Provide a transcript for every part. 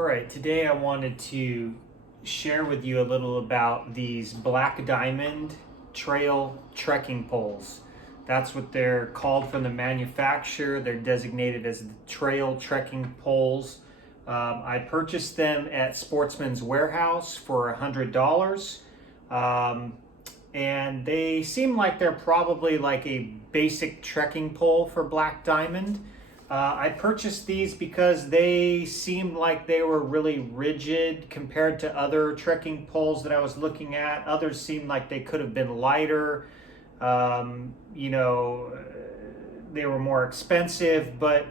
All right, today I wanted to share with you a little about these Black Diamond Trail trekking poles. That's what they're called from the manufacturer. They're designated as the trail trekking poles. I purchased them at Sportsman's Warehouse for $100. And they seem like they're probably like a basic trekking pole for Black Diamond. I purchased these because they seemed like they were really rigid compared to other trekking poles that I was looking at. Others seemed like they could have been lighter. You know, they were more expensive, but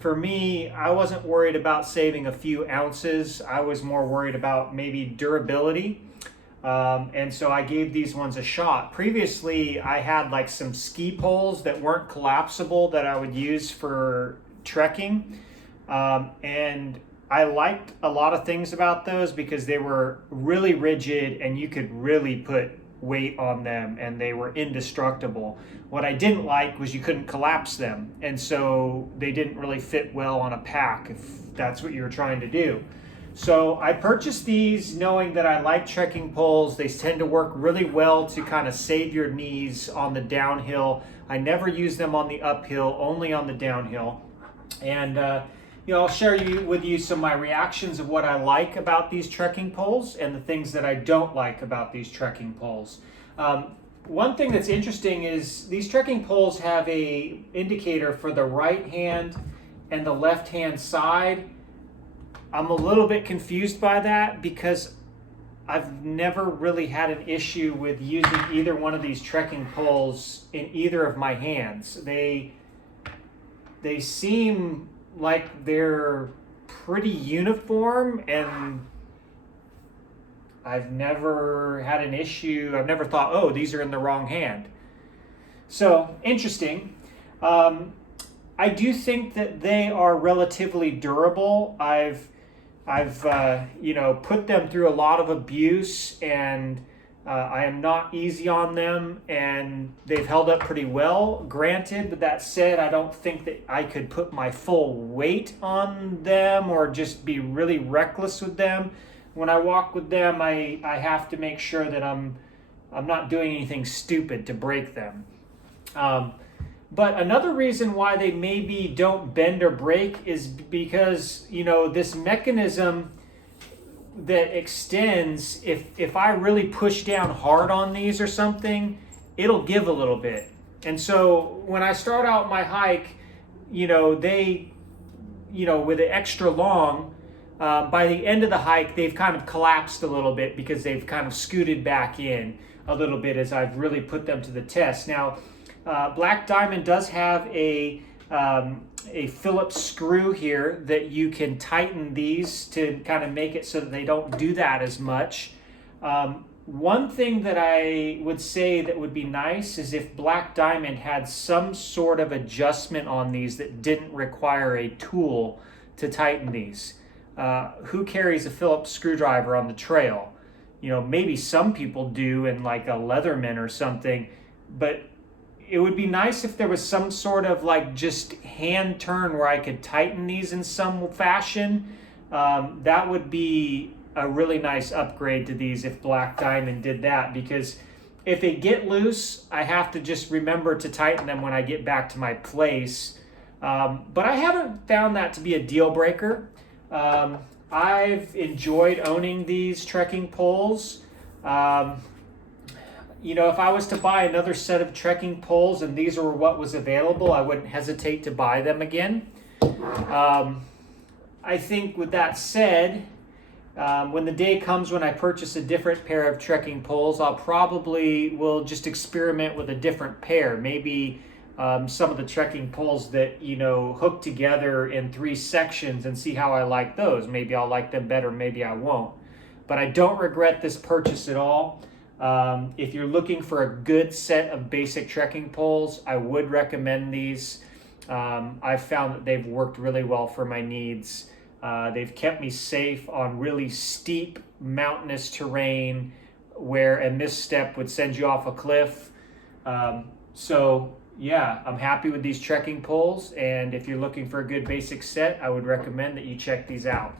for me, I wasn't worried about saving a few ounces. I was more worried about maybe durability. And so I gave these ones a shot. Previously, I had like some ski poles that weren't collapsible that I would use for trekking. And I liked a lot of things about those because they were really rigid and you could really put weight on them and they were indestructible. What I didn't like was you couldn't collapse them. And so they didn't really fit well on a pack if that's what you were trying to do. So I purchased these knowing that I like trekking poles. They tend to work really well to kind of save your knees on the downhill. I never use them on the uphill, only on the downhill. And I'll share with you some of my reactions of what I like about these trekking poles and the things that I don't like about these trekking poles. One thing that's interesting is these trekking poles have a indicator for the right hand and the left hand side. I'm a little bit confused by that because I've never really had an issue with using either one of these trekking poles in either of my hands. They seem like they're pretty uniform, and I've never had an issue. I've never thought, oh, these are in the wrong hand. So, interesting. I do think that they are relatively durable. I've put them through a lot of abuse, and I am not easy on them, and they've held up pretty well. Granted, but that said, I don't think that I could put my full weight on them or just be really reckless with them. When I walk with them, I have to make sure that I'm not doing anything stupid to break them. But another reason why they maybe don't bend or break is because, this mechanism that extends, if I really push down hard on these or something, it'll give a little bit. And so when I start out my hike, they, with it extra long, by the end of the hike, they've kind of collapsed a little bit because they've kind of scooted back in a little bit as I've really put them to the test. Now, Black Diamond does have a Phillips screw here that you can tighten these to kind of make it so that they don't do that as much. One thing that I would say that would be nice is if Black Diamond had some sort of adjustment on these that didn't require a tool to tighten these. Who carries a Phillips screwdriver on the trail? Maybe some people do in like a Leatherman or something, but it would be nice if there was some sort of like just hand turn where I could tighten these in some fashion. That would be a really nice upgrade to these if Black Diamond did that, because if they get loose, I have to just remember to tighten them when I get back to my place. But I haven't found that to be a deal breaker. I've enjoyed owning these trekking poles. If I was to buy another set of trekking poles and these were what was available, I wouldn't hesitate to buy them again. I think with that said, when the day comes when I purchase a different pair of trekking poles, I'll probably will just experiment with a different pair. Maybe some of the trekking poles that, hook together in 3 sections and see how I like those. Maybe I'll like them better, maybe I won't. But I don't regret this purchase at all. If you're looking for a good set of basic trekking poles, I would recommend these. I've found that they've worked really well for my needs. They've kept me safe on really steep mountainous terrain where a misstep would send you off a cliff. Yeah, I'm happy with these trekking poles, and if you're looking for a good basic set, I would recommend that you check these out.